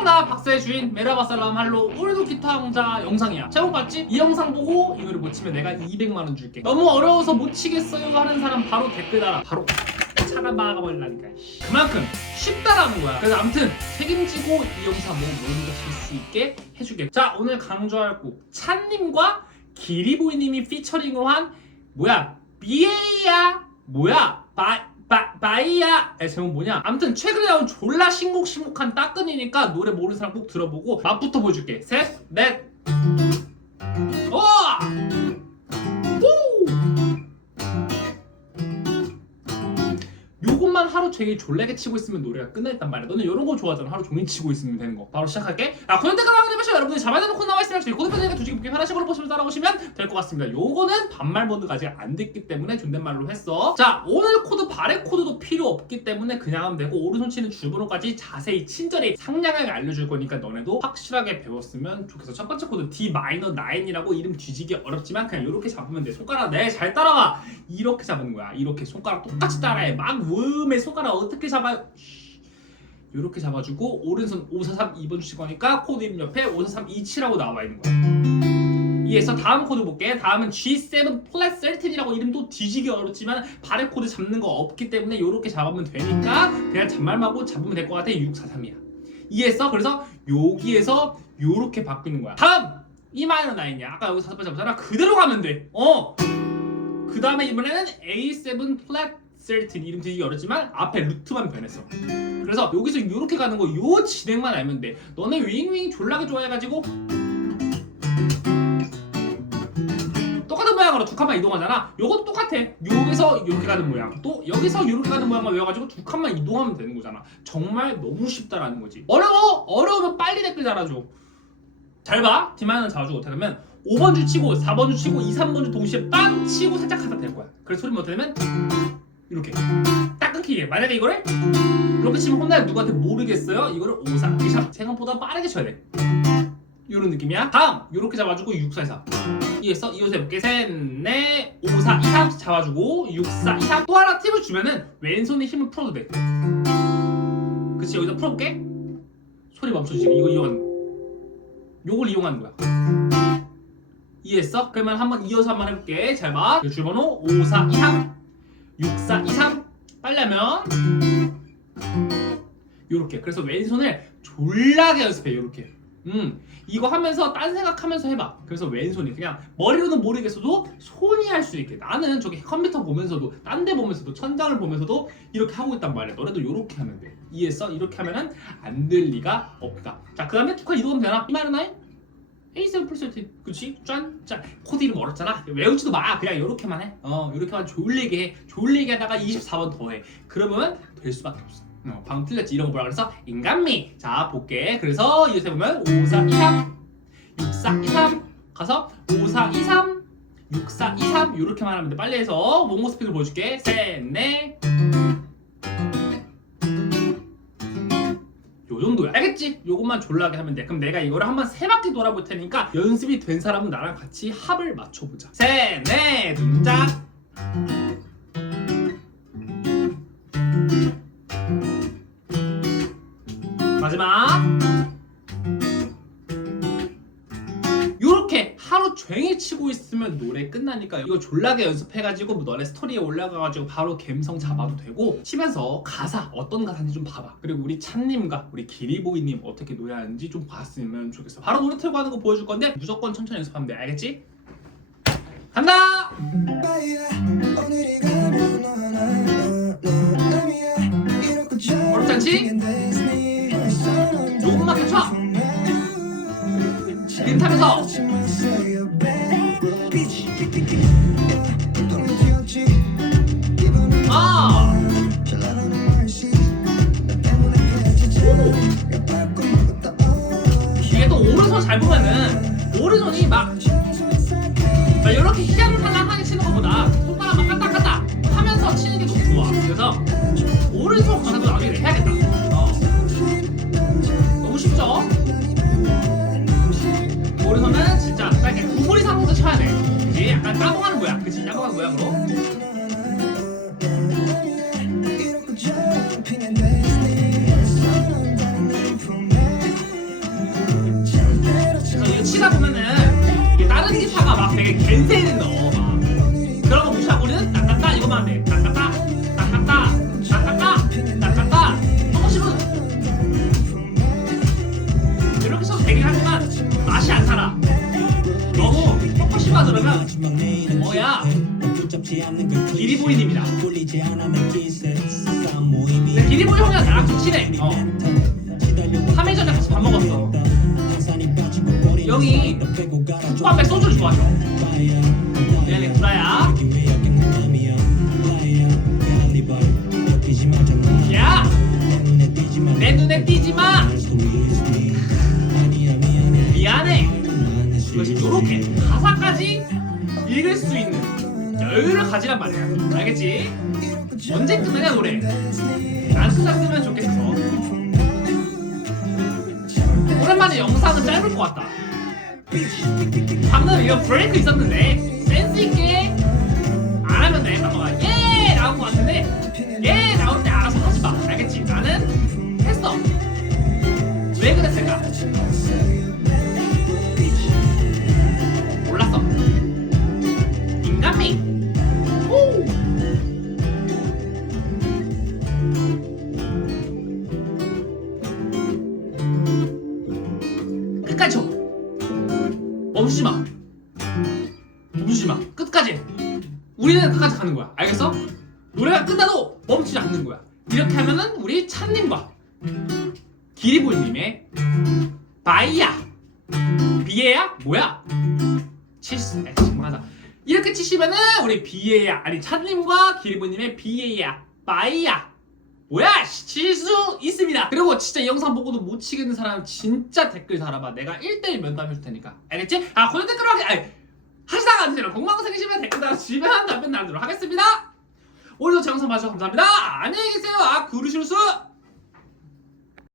반갑다. 박사의 주인 메라바살람 할로. 오늘도 기타 강좌 영상이야. 제목 봤지? 이 영상 보고 이거를 못 치면 내가 200만원 줄게. 너무 어려워서 못 치겠어요 하는 사람 바로 댓글 달아. 바로 차가 막아버리라니까 그만큼 쉽다라는 거야. 그래서 아무튼 책임지고 이 영상 보고 모든 걸칠수 있게 해줄게. 자 오늘 강조할 곡. 찬님과 기리보이님이 피처링을 한 뭐야? 비에이야? 뭐야? 바 바, 바이야 의 제목 뭐냐? 아무튼 최근에 나온 졸라 신곡 신곡한 따끈이니까 노래 모르는 사람 꼭 들어보고 맛부터 보여줄게. 셋넷 요것만 하루 종일 졸라게 치고 있으면 노래가 끝나있단 말이야. 너는 이런 거 좋아하잖아. 하루 종일 치고 있으면 되는 거. 바로 시작할게. 아 고현대가 방금 해보시면 여러분들이 잡아야 되는 코 나와 있으면 저희 고대표님과 두지기 보기 편하신 걸로 보시면 따라오시면 될 것 같습니다. 요거는 반말 모드가 아직 안 됐기 때문에 존댓말로 했어. 자 오늘 코드 발의 코드도 필요 없기 때문에 그냥 하면 되고 오른손 치는 주번호까지 자세히 친절히 상냥하게 알려줄 거니까 너네도 확실하게 배웠으면 좋겠어. 첫 번째 코드 D 마이너 9이라고 이름 뒤지기 어렵지만 그냥 이렇게 잡으면 돼. 손가락 내 잘 따라와. 이렇게 잡는 거야. 이렇게 손가락 똑같이 따라해. 막 음에 손가락 어떻게 잡아요 이렇게 잡아주고 오른손 543 2번 주실 거니까 코드 이름 옆에 543 27하고 나와 있는 거야. 이에서 다음 코드 볼게. 다음은 G7 플랫 13이라고 이름도 뒤지기 어렵지만 발의 코드 잡는 거 없기 때문에 이렇게 잡으면 되니까 그냥 잔말하고 잡으면 될 것 같아. 643이야. 이해했어? 그래서 여기에서 요렇게 바뀌는 거야. 다음! E 마이너 9이야. 아까 여기서 다섯 번 잡았잖아. 그대로 가면 돼 어 그 다음에 이번에는 A7 플랫 13 이름 되게 어렵지만 앞에 루트만 변했어. 그래서 여기서 이렇게 가는 거 요 진행만 알면 돼. 너네 윙윙 졸라게 좋아해가지고 똑같은 모양으로 두 칸만 이동하잖아. 요것도 똑같아. 여기서 이렇게 가는 모양. 또 여기서 이렇게 가는 모양만 외워가지고 두 칸만 이동하면 되는 거잖아. 정말 너무 쉽다라는 거지. 어려워? 어려우면 빨리 댓글 달아줘. 잘 봐. 디마이너 잡아주고 어떻게 하면 5번 줄 치고 4번 줄 치고 2, 3번 줄 동시에 빵 치고 살짝 하다 될 거야. 그래서 소리면 어떻게 되면 이렇게 딱 끊기게. 만약에 이거를 이렇게 치면 혼나요 누구한테 모르겠어요? 이거를 5, 4, 2, 3 생각보다 빠르게 쳐야 돼. 이런 느낌이야. 다음! 이렇게 잡아주고 6, 4, 2, 3 이해했어? 이어서 해볼게. 셋넷 5, 4, 2, 3 잡아주고 6, 4, 2, 3 또 하나 팁을 주면은 왼손에 힘을 풀어도 돼. 그치? 여기서 풀어볼게. 소리 멈춰주지 이거 이용하는 요걸 이용하는 거야. 이해했어? 그러면 한번 이어서 한번 해볼게. 잘봐. 주번호 5, 4, 2, 3 6, 4, 2, 3 빨리 하면 요렇게. 그래서 왼손을 졸라게 연습해 요렇게. 음 이거 하면서 딴 생각하면서 해봐. 그래서 왼손이 그냥 머리로는 모르겠어도 손이 할 수 있게. 나는 저기 컴퓨터 보면서도 딴 데 보면서도 천장을 보면서도 이렇게 하고 있단 말이야. 너네도 요렇게 하면 돼. 이해했어? 이렇게 하면은 안 될 리가 없다. 자그 다음에 투카 이동하면 되나? 이 말은 나이? A7 플러스 그치? 짠! 짠! 코드 이름 어렵잖아? 외우지도 마. 그냥 요렇게만 해어 요렇게만 졸리게 해. 졸리게 하다가 24번 더해. 그러면 될 수밖에 없어. 어, 방금 틀렸지. 이런 거 뭐라 그래서? 인간미. 자 볼게. 그래서 이렇게 보면 5 4 2 3 6 4 2 3 가서 5 4 2 3 6 4 2 3 이렇게만 하면 돼. 빨리 해서 몽고 스피드 보여줄게. 셋넷 알겠지? 요것만 졸라게 하면 돼. 그럼 내가 이거를 한번 세 바퀴 돌아볼 테니까 연습이 된 사람은 나랑 같이 합을 맞춰보자. 셋넷 등짝 치고 있으면 노래 끝나니까 이거 졸라게 연습해가지고 뭐 너네 스토리에 올라가가지고 바로 감성 잡아도 되고 치면서 가사 어떤 가사인지 좀 봐봐 그리고 우리 찬님과 우리 기리보이님 어떻게 노래하는지 좀 봤으면 좋겠어 바로 노래 틀고 하는 거 보여줄 건데 무조건 천천히 연습하면 돼 알겠지? 간다! 어렵지 않지? 요것만 펼쳐! 린 타면서 잘 보면은 오른손이 막, 막 이렇게 희양하게 치는 것보다 손가락 막 깠다 하면서 치는 게더 좋아. 그래서 오른손 가사도 나중에 해야겠다. 어. 너무 쉽죠? 오른손은 진짜 딱 이렇게 구부리 상태에서 쳐야 돼. 이게 약간 따봉하는 모양. 그치? 따봉하는 모양으로. 막 되게 겐세이를 넣어. 막거 무시하고 우리는 따따따 이거만 하면 돼 따따따 따따따 따따따 따따따 한 번씩은 이렇게 써도 되긴 하지만 맛이 안 살아. 너무 뻑뻑시마 그러면 뭐야? 기리보이님이다 근데 기리보이 형이랑 나랑 좀 친해. 어 초밥에 소주를 좋아하죠! 내 눈에 띄지 마! 미안해! 이것이 요렇게 가사까지 읽을 수 있는 여유를 가지란 말이야 알겠지? 언제 끝나냐 노래 안 끝났으면 좋겠어 오랜만에 영상은 짧을 것 같다 방금 이거 브레이크 있었는데 멈추지 마 멈추지 마 끝까지. 우리는 끝까지 가는 거야. 알겠어? 노래가 끝나도 멈추지 않는 거야. 이렇게 하면은 우리 찬님과 기리보이님의 바이야. 비에야? 뭐야? 칠수 아, 정말하다. 이렇게 치시면은 우리 비에야. 아니 찬님과 기리보이님의 비에야. 바이야 뭐야 씨, 칠수 있습니다. 그리고 진짜 이 영상 보고도 못 치겠는 사람 진짜 댓글 달아봐. 내가 1대1 면담 해줄 테니까. 알겠지? 아 고정 댓글 아니 하시다가 안 되면 공방 생기시면 댓글 달아주시면 답변 나누도록 하겠습니다. 오늘도 제 영상 봐주셔서 감사합니다. 안녕히 계세요. 아 구르실수